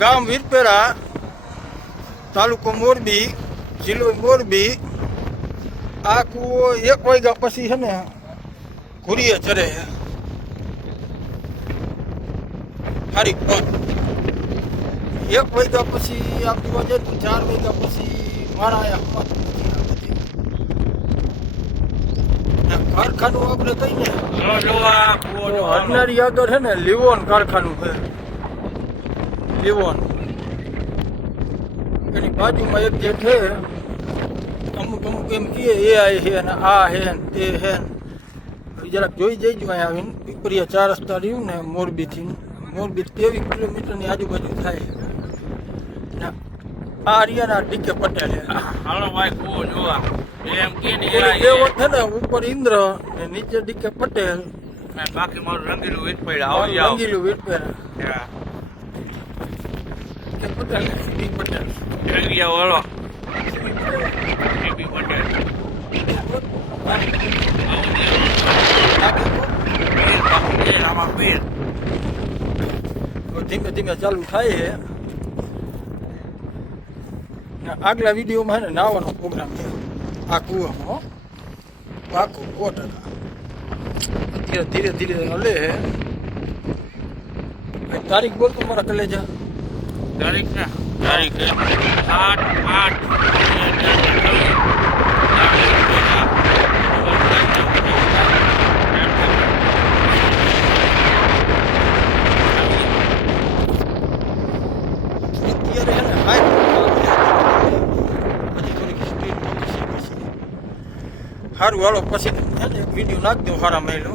ગામ વીરપેરા, તાલુકો મોરબી, જિલ્લો મોરબી. આ કૂવો 1 વાગ્યા પછી છે ને ઘૂરીએ ચરે સારી 1 વાગ્યા પછી આમ જોવા જઈએ તો 4 વાગ્યા પછી મારા આયા કારખાનું આપણે કહીએ હરનારી આગળ છે ને લિવોન કારખાનું છે. લિવોન એની બાજુમાં એક જે છે અમુક એમ કહીએ એ આ છે ને આ છે ને તે છે ને જરાક જોઈ જઈજો. અહીંયા આવીને પીપરિયા 4 રસ્તા રહ્યું ને મોરબીથી 23 કિલોમીટરની આજુબાજુ થાય. આ હરિયાણા ડીકે પટેલ છે ને ઉપર ઇન્દ્ર ને નીચે ડીકે પટેલ. બાકી મારું રંગીલું વીરપેરા રંગીલું વીરપેરા પટેલ ડી પટેલ રંગિયા વાળો પટેલ ધીમે ધીમે ચાલુ થાય છે. આગલા વિડીયોમાં છે ને નાવાનો પ્રોગ્રામ છે આ કૂવામાં પાકો 100%. અત્યારે ધીરે ધીરે હલે છે. તારીખ બોલ તો મારા કલેજા. તારીખ 8 સારું હાલો પછી વિડીયો નાખ દો સારા મહિલો.